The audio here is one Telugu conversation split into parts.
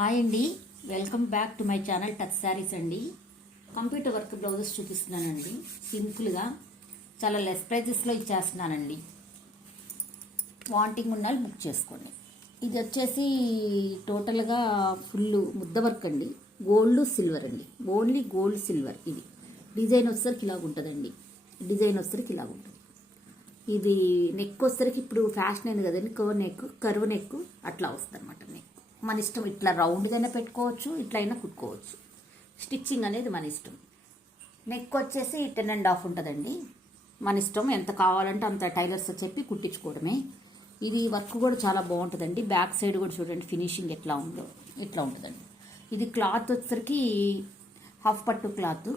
హాయ్ అండి, welcome back to my channel touch sarees అండి. కంప్యూటర్ వర్క్ బ్లౌజెస్ చూపిస్తున్నానండి. సింపుల్గా చాలా లెస్ ప్రైజెస్లో ఇచ్చేస్తున్నానండి. వాంటింగ్ ఉన్న బుక్ చేసుకోండి. ఇది వచ్చేసి టోటల్గా ఫుల్ ముద్ద వర్క్ అండి. గోల్డ్ సిల్వర్ అండి, ఓన్లీ గోల్డ్ సిల్వర్. ఇది డిజైన్ వచ్చేసరికి ఇలాగ ఉంటుందండి. డిజైన్ వచ్చేసరికి ఇలాగ ఉంటుంది. ఇది నెక్ వచ్చేసరికి ఇప్పుడు ఫ్యాషన్ అయింది కదండి, కర్వ్ నెక్ అట్లా వస్తుంది అనమాట. నెక్ మన ఇష్టం, ఇట్లా రౌండ్గానే పెట్టుకోవచ్చు, ఇట్లా అయినా కుట్టుకోవచ్చు. స్టిచ్చింగ్ అనేది మన ఇష్టం. నెక్ వచ్చేసి 10.5 ఉంటుందండి. మన ఇష్టం, ఎంత కావాలంటే అంత టైలర్స్ చెప్పి కుట్టించుకోవడమే. ఇది వర్క్ కూడా చాలా బాగుంటుందండి. బ్యాక్ సైడ్ కూడా చూడండి ఫినిషింగ్ ఎట్లా ఉందో, ఇట్లా ఉంటుందండి. ఇది క్లాత్ వచ్చేసరికి హాఫ్ పట్టు క్లాత్.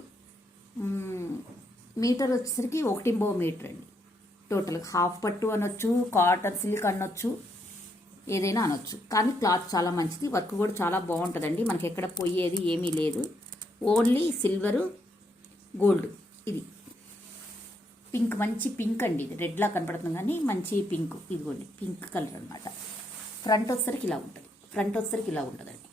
మీటర్ వచ్చేసరికి 1.5 మీటర్ అండి. టోటల్గా హాఫ్ పట్టు అనొచ్చు, కాటన్ సిల్క్ అనొచ్చు, ఏదైనా అనొచ్చు. కానీ క్లాత్ చాలా మంచిది, వర్క్ కూడా చాలా బాగుంటుందండి. మనకి ఎక్కడ పోయేది ఏమీ లేదు. Only silver gold. ఇది పింక్, మంచి పింక్ అండి. ఇది రెడ్లా కనపడుతుంది కానీ మంచి పింక్. ఇదిగోండి పింక్ కలర్ అనమాట. ఫ్రంట్ వచ్చేసరికి ఇలా ఉంటుంది. ఫ్రంట్ వచ్చేసరికి ఇలా ఉంటుందండి.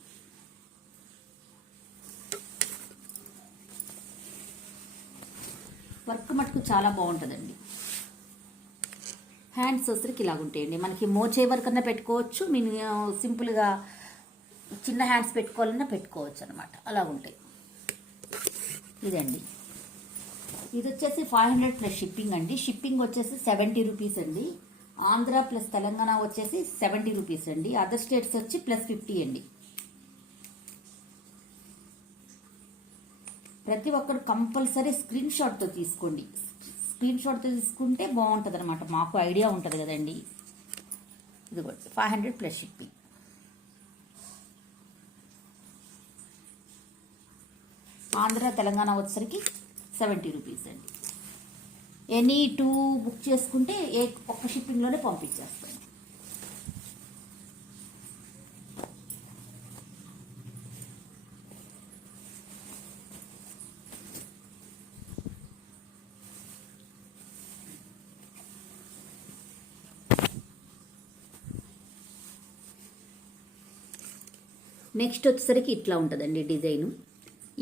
వర్క్ మటుకు చాలా బాగుంటుందండి. హ్యాండ్స్ వచ్చరికి ఇలాగ ఉంటాయండి. మనకి మోచే వర్క్ అన్నా పెట్టుకోవచ్చు, మీరు సింపుల్గా చిన్న హ్యాండ్స్ పెట్టుకోవాలన్నా పెట్టుకోవచ్చు అనమాట. అలాగ ఉంటాయి. ఇదండి, ఇది వచ్చేసి 500 ప్లస్ షిప్పింగ్ అండి. షిప్పింగ్ వచ్చేసి 70 రూపీస్ అండి. ఆంధ్ర ప్లస్ తెలంగాణ వచ్చేసి 70 రూపీస్ అండి. అదర్ స్టేట్స్ వచ్చి +50 అండి. ప్రతి ఒక్కరు కంపల్సరీ స్క్రీన్ షాట్తో తీసుకోండి. స్క్రీన్ షాట్తో తీసుకుంటే బాగుంటుంది అనమాట, మాకు ఐడియా ఉంటుంది కదండి. ఇదిగోండి 500 ప్లస్ షిప్పింగ్. ఆంధ్ర తెలంగాణ వచ్చేసరికి 70 రూపీస్ అండి. ఎనీ 2 బుక్ చేసుకుంటే ఒక్క షిప్పింగ్లోనే పంపించేస్తాను. నెక్స్ట్ వచ్చేసరికి ఇట్లా ఉంటుందండి డిజైను.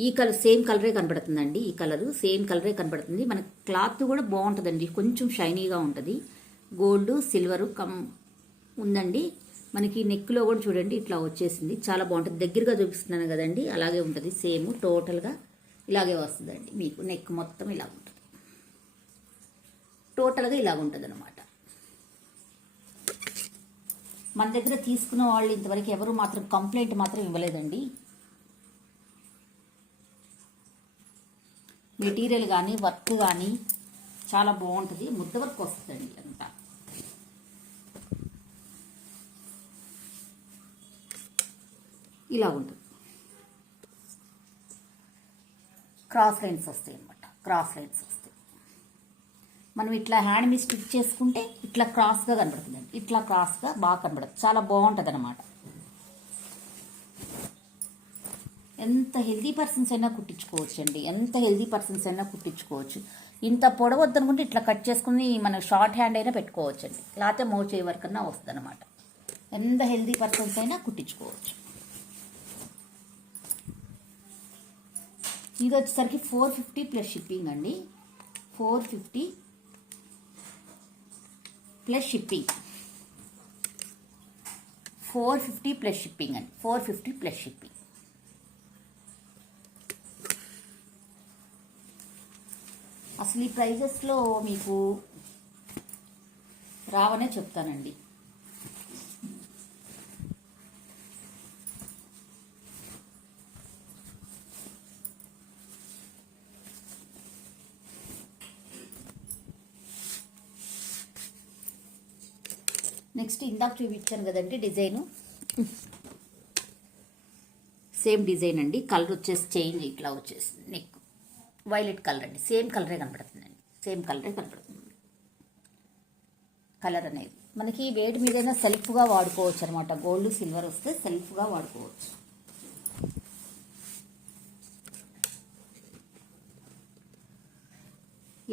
ఈ కలర్ సేమ్ కలరే కనపడుతుందండి. ఈ కలరు సేమ్ కలరే కనపడుతుంది. మన క్లాత్ కూడా బాగుంటుందండి, కొంచెం షైనీగా ఉంటుంది. గోల్డ్ సిల్వరు ఉందండి. మనకి నెక్లో కూడా చూడండి ఇట్లా వచ్చేసింది, చాలా బాగుంటుంది. దగ్గరగా చూపిస్తున్నాను కదండి, అలాగే ఉంటుంది. సేమ్ టోటల్గా ఇలాగే వస్తుందండి. మీకు నెక్ మొత్తం ఇలా ఉంటుంది, టోటల్గా ఇలాగ ఉంటుంది అనమాట. మన దగ్గర తీసుకున్న వాళ్ళు ఇంతవరకు ఎవరు మాత్రం కంప్లైంట్ మాత్రం ఇవ్వలేదండి. మెటీరియల్ కానీ వర్క్ కానీ చాలా బాగుంటుంది. ముద్ద వర్క్ వస్తుందండి అంతా. ఇలా ఉంటుంది. క్రాస్ లైన్స్ వస్తాయి అన్నమాట. క్రాస్ లైన్స్ వస్తాయి. మనం ఇట్లా హ్యాండ్ మీద స్టిచ్ చేసుకుంటే ఇట్లా క్రాస్గా కనబడుతుందండి. ఇట్లా క్రాస్గా బాగా కనబడుతుంది, చాలా బాగుంటుంది అనమాట. ఎంత హెల్దీ పర్సన్స్ అయినా కుట్టించుకోవచ్చు అండి. ఎంత హెల్దీ పర్సన్స్ అయినా కుట్టించుకోవచ్చు. ఇంత పొడవద్దు అనుకుంటే ఇట్లా కట్ చేసుకుని మనం షార్ట్ హ్యాండ్ అయినా పెట్టుకోవచ్చు అండి. లేకపోతే మోచే వర్క్ అన్నా వస్తుంది అనమాట. ఎంత హెల్దీ పర్సన్స్ అయినా కుట్టించుకోవచ్చు. ఇది వచ్చేసరికి 450 ప్లస్ షిప్పింగ్ అండి. 450 ప్లస్ షిప్పింగ్. 450 ప్లస్ షిప్పింగ్ అండి. 450 ప్లస్ షిప్పింగ్. అసలు ఈ ప్రైజెస్లో మీకు రావనే చెప్తానండి. నెక్స్ట్ ఇందాక చూపించాను కదండి డిజైను, సేమ్ డిజైన్ అండి. కలర్ వచ్చేసి చేంజ్ ఇట్లా వచ్చేసింది. నెక్ వైలెట్ కలర్ అండి. సేమ్ కలరే కనపడుతుందండి. సేమ్ కలరే కనపడుతుంది. కలర్ అనేది మనకి వేడి మీదైనా సెల్ఫ్గా వాడుకోవచ్చు అనమాట. గోల్డ్ సిల్వర్ వస్తే సెల్ఫ్గా వాడుకోవచ్చు.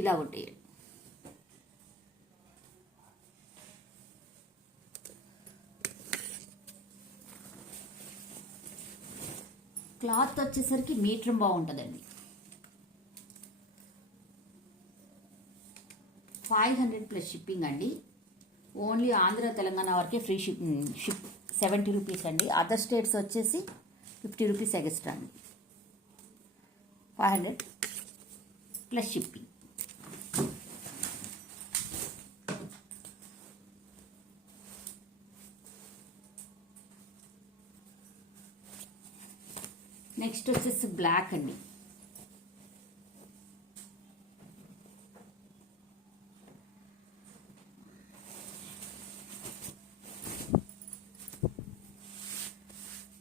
ఇలా ఉంటాయి. క్లాత్ వచ్చేసరికి మీటర్ బాగుంటుందండి. 500 ప్లస్ షిప్పింగ్ అండి. ఓన్లీ ఆంధ్ర తెలంగాణ వరకే ఫ్రీ షిప్ 70 రూపీస్ అండి. అదర్ స్టేట్స్ వచ్చేసి 50 రూపీస్ ఎక్స్ట్రా అండి. 500 ప్లస్ షిప్పింగ్. నెక్స్ట్ వచ్చేసి బ్లాక్ అండి.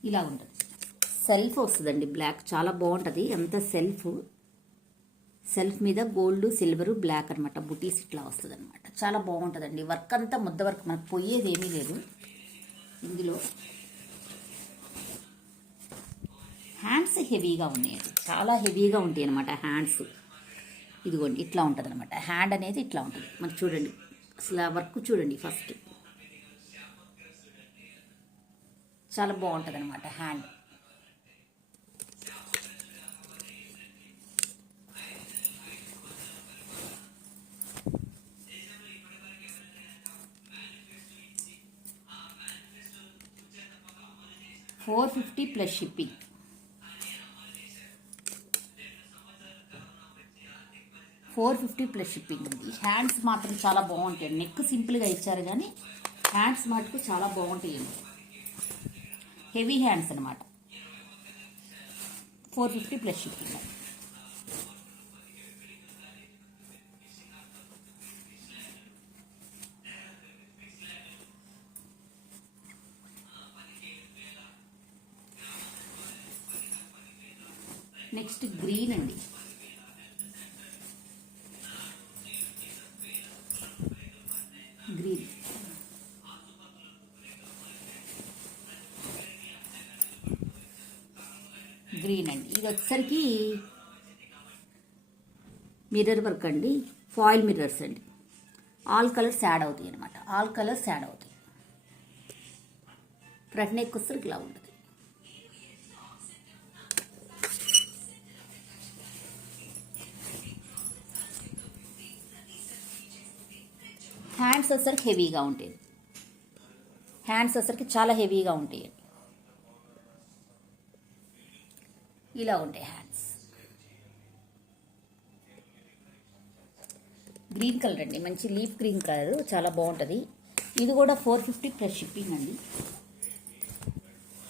ఇలా ఉంటుంది, సెల్ఫ్ వస్తుందండి. బ్లాక్ చాలా బాగుంటుంది. అంత సెల్ఫ్ మీద గోల్డ్ సిల్వర్ బ్లాక్ అనమాట, బుటీస్ ఇట్లా వస్తుంది అనమాట. చాలా బాగుంటుందండి. వర్క్ అంతా ముద్ద వర్క్, మనకు పోయేది ఏమీ లేదు ఇందులో. హ్యాండ్స్ హెవీగా ఉన్నాయండి, చాలా హెవీగా ఉంటాయి అనమాట హ్యాండ్స్. ఇదిగోండి ఇట్లా ఉంటుంది అనమాట. హ్యాండ్ అనేది ఇట్లా ఉంటుంది మనకి. చూడండి అసలు ఆ వర్క్ చూడండి ఫస్ట్, చాలా బాగుంటుంది అనమాట hand. $450 plus shipping. $450 plus shipping ఉంది. హ్యాండ్స్ మాత్రం చాలా బాగుంటాయి. నెక్ సింపుల్గా ఇచ్చారు కానీ హ్యాండ్స్ మటుకు చాలా బాగుంటాయండి. హెవీ హ్యాండ్స్ అనమాట. 450 ప్లస్ షిప్పింగ్. నెక్స్ట్ గ్రీన్ అండి. గ్రీన్ గ్రీన్ అండి. ఇది వచ్చేసరికి మిర్రర్ వర్క్ అండి, ఫాయిల్ మిర్రర్స్ అండి. ఆల్ కలర్స్ యాడ్ అవుతాయి అనమాట. ఆల్ కలర్స్ యాడ్ అవుతాయి. ఫ్రంట్ నెక్ వచ్చేసరికి ఇలా ఉంటుంది. హ్యాండ్స్ వచ్చేసరికి హెవీగా ఉంటాయి. హ్యాండ్స్ వచ్చేసరికి చాలా హెవీగా ఉంటాయి. ఇలా ఉంటాయి హ్యాండ్స్. గ్రీన్ కలర్ అండి, మంచి లీఫ్ గ్రీన్ కలర్, చాలా బాగుంటుంది. ఇది కూడా 450 ప్లస్ షిప్పింగ్ అండి.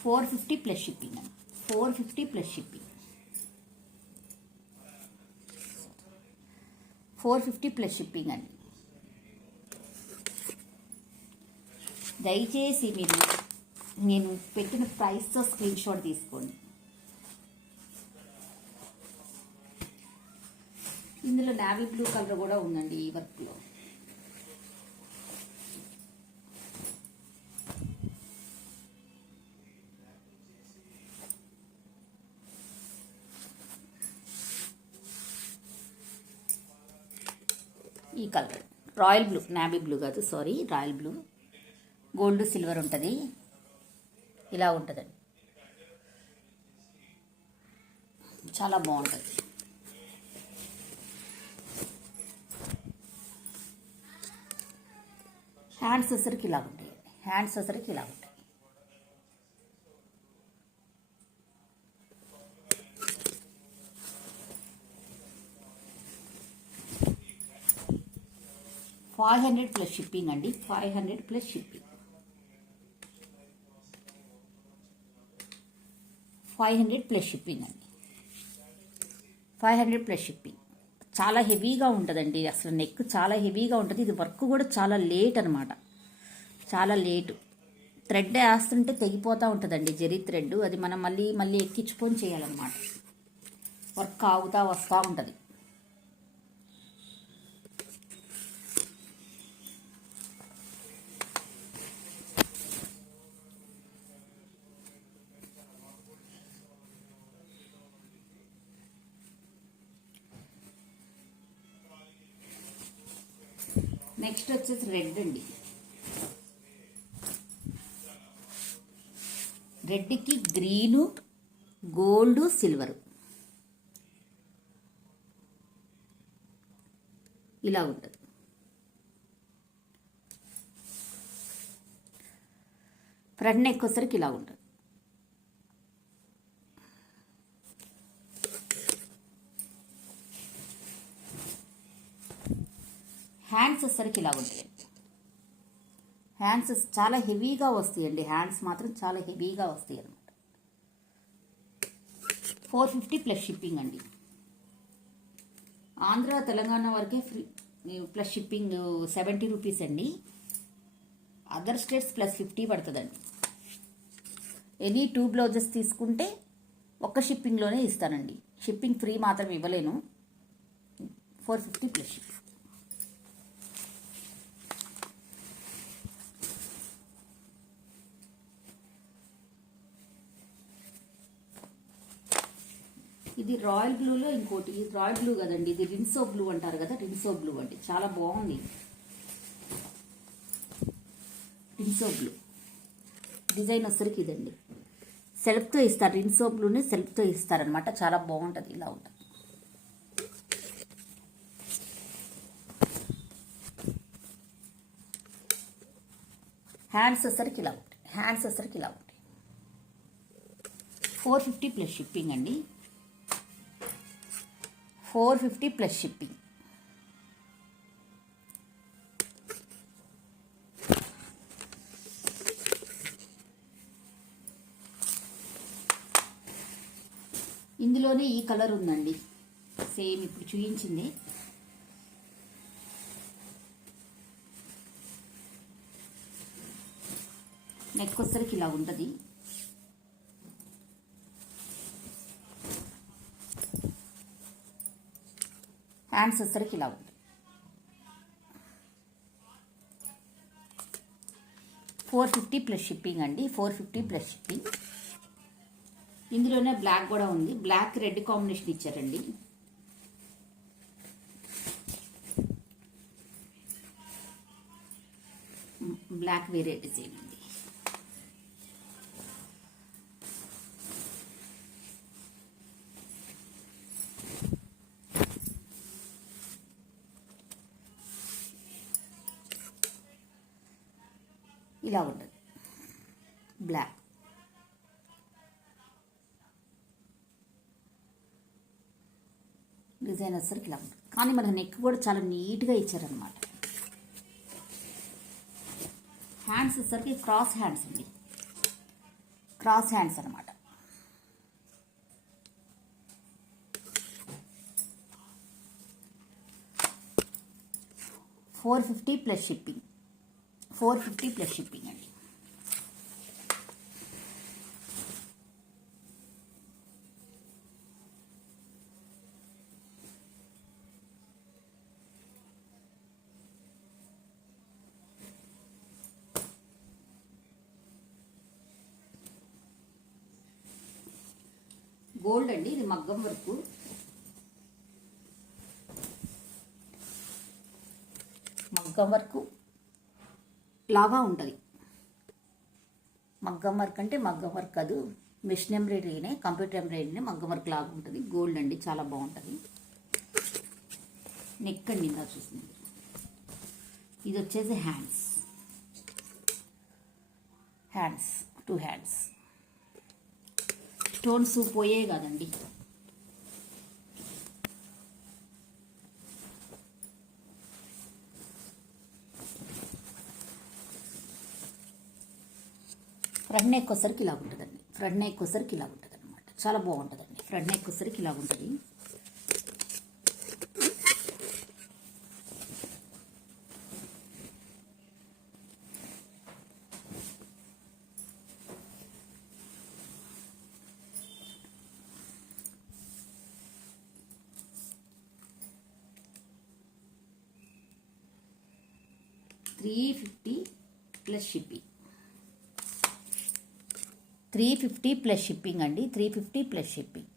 450 ప్లస్ షిప్పింగ్ అండి. 450 ప్లస్ షిప్పింగ్. 450 ప్లస్ షిప్పింగ్ అండి. దయచేసి మీరు నేను పెట్టిన ప్రైస్తో స్క్రీన్ షాట్ తీసుకోండి. ఇందులో నావీ బ్లూ కలర్ కూడా ఉందండి ఈ వర్క్లో. ఈ colour royal blue, navy blue కాదు sorry, royal blue. Gold silver ఉంటుంది, ఇలా ఉంటుందండి. చాలా బాగుంటుంది. హ్యాండ్స్ వచ్చరికి ఇలా ఉంటాయి. హ్యాండ్స్ వచ్చరికి ఇలా ఉంటాయి. $500 ప్లస్ షిప్పింగ్ అండి. 500 ప్లస్ షిప్పింగ్. 500 ప్లస్ షిప్పింగ్ అండి. 500 ప్లస్ షిప్పింగ్. చాలా హెవీగా ఉంటుందండి. అసలు నెక్ చాలా హెవీగా ఉంటుంది. ఇది వర్క్ కూడా చాలా లేట్ అనమాట, చాలా లేటు. థ్రెడ్ వేస్తుంటే తెగిపోతూ ఉంటుందండి, జరీ థ్రెడ్. అది మనం మళ్ళీ మళ్ళీ ఎక్కించుకొని చేయాలన్నమాట. వర్క్ ఆగుతూ వస్తూ ఉంటుంది. నెక్స్ట్ వచ్చేసి రెడ్ అండి. రెడ్కి గ్రీను గోల్డ్ సిల్వర్ ఇలా ఉంటుంది. ఫ్రంట్ నెక్ వచ్చేసరికి ఇలా ఉంటుంది. హ్యాండ్స్ వచ్చేసరికి ఇలా ఉంటాయి. హ్యాండ్స్ చాలా హెవీగా వస్తాయండి. హ్యాండ్స్ మాత్రం చాలా హెవీగా వస్తాయి అన్నమాట. 450 ప్లస్ షిప్పింగ్ అండి. ఆంధ్ర తెలంగాణ వరకే ఫ్రీ ప్లస్ షిప్పింగ్ 70 రూపీస్ అండి. అదర్ స్టేట్స్ ప్లస్ 50 పడుతుందండి. ఎనీ 2 బ్లౌజెస్ తీసుకుంటే ఒక్క షిప్పింగ్లోనే ఇస్తానండి. షిప్పింగ్ ఫ్రీ మాత్రం ఇవ్వలేను. 450 ప్లస్ షిప్పింగ్. ఇది రాయల్ బ్లూలో ఇంకోటి. ఇది రాయల్ బ్లూ కదండి, ఇది రిన్సో బ్లూ అంటారు కదా, రిన్సో బ్లూ అండి. చాలా బాగుంది. రిన్సో బ్లూ డిజైన్ వచ్చరికి ఇదండి. సెల్ఫ్తో ఇస్తారు. రిన్సో బ్లూని సెల్ఫ్తో ఇస్తారనమాట. చాలా బాగుంటుంది. ఇలా ఉంటుంది. హ్యాండ్స్ వచ్చరికి ఇలా ఉంటాయి. హ్యాండ్స్ వచ్చరికి ఇలా ఉంటాయి. 450 ప్లస్ షిప్పింగ్ అండి. 450 ప్లస్ షిప్పింగ్. ఇందులోనే ఈ కలర్ ఉందండి, సేమ్ ఇప్పుడు చూపించింది. నెక్ వచ్చరికి ఇలా ఉంటుంది. హ్యాండ్స్ వచ్చరికి ఇలా ఉంటుంది. 450 ప్లస్ షిప్పింగ్ అండి. 450 ప్లస్ షిప్పింగ్. ఇందులోనే బ్లాక్ కూడా ఉంది. బ్లాక్ రెడ్ కాంబినేషన్ ఇచ్చారండి. బ్లాక్ వేరే డిజైన్ ఉంది. ఇలా ఉంటుంది బ్లాక్. డిజైన్ వచ్చరికి ఇలా ఉంటుంది. కానీ మన నెక్ కూడా చాలా నీట్గా ఇచ్చారనమాట. హ్యాండ్స్ వచ్చరికి క్రాస్ హ్యాండ్స్ అండి. క్రాస్ హ్యాండ్స్ అనమాట. $450 ప్లస్ షిప్పింగ్. 450 ప్లస్ షిప్పింగ్ అండి. గోల్డ్ అండి. ఇది మగ్గం వర్క్. మగ్గం వర్క్ లాగా ఉంటుంది. మగ్గం వర్క్ అంటే మగ్గం వర్క్ కాదు, మిషన్ ఎంబ్రాయిడరీనే, కంప్యూటర్ ఎంబ్రాయిడరీనే మగ్గం వర్క్ లాగా ఉంటుంది. గోల్డ్ అండి, చాలా బాగుంటుంది. నెక్ అండి ఇందా చూసింది. ఇది వచ్చేసి హ్యాండ్స్. Hands 2 hands. స్టోన్స్ పోయే కాదండి. ఫ్రంట్ నెక్ వచ్చరికి ఇలా ఉంటుందండి. ఫ్రంట్ నెక్ వచ్చరికి ఇలా ఉంటుంది అనమాట. చాలా బాగుంటుందండి. ఫ్రంట్ నెక్ వచ్చరికి ఇలా ఉంటుంది. $350 ప్లస్ షిప్పింగ్. 350 ప్లస్ షిప్పింగ్ అండి. 350 ప్లస్ షిప్పింగ్.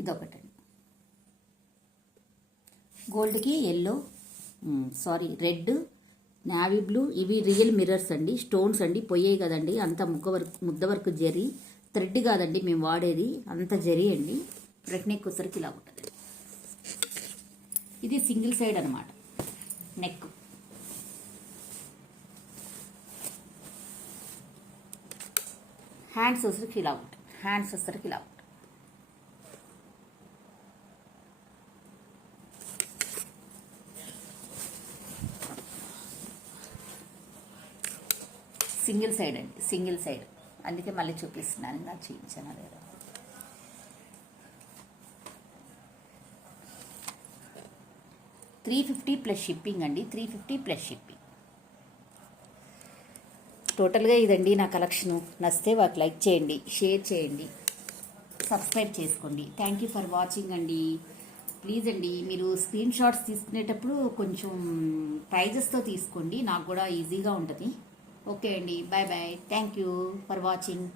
ఇదొకటండి. గోల్డ్కి ఎల్లో, రెడ్, నావీ బ్లూ, ఇవి రియల్ మిర్రర్స్ అండి. స్టోన్స్ అండి, పొయ్యాయి కదండి. అంత ముద్ద వర్క్ జరీ, థ్రెడ్ కాదండి మేము వాడేది, అంత జరీ అండి. ఫ్రంట్ నెక్ వచ్చరికి ఇలా ఉంటుంది. ఇది సింగిల్ సైడ్ అనమాట నెక్. హ్యాండ్స్ వచ్చరికి ఇలా ఉంటుంది. హ్యాండ్స్ వచ్చరికి ఇలా ఉంటుంది. సింగిల్ సైడ్ అండి, సింగిల్ సైడ్. అందుకే మళ్ళీ చూపిస్తున్నాను, నాకు చూపించాను అదే. 350 ప్లస్ షిప్పింగ్ అండి, 350 ప్లస్ షిప్పింగ్. టోటల్గా ఇదండి నా కలెక్షను. నచ్చితే వాటి లైక్ చేయండి, షేర్ చేయండి, సబ్స్క్రైబ్ చేసుకోండి. థ్యాంక్ యూ ఫర్ వాచింగ్ అండి. ప్లీజ్ అండి, మీరు స్క్రీన్ షాట్స్ తీసుకునేటప్పుడు కొంచెం ప్రైజెస్తో తీసుకోండి, నాకు కూడా ఈజీగా ఉంటుంది. ఓకే అండి, bye bye. Thank you for watching.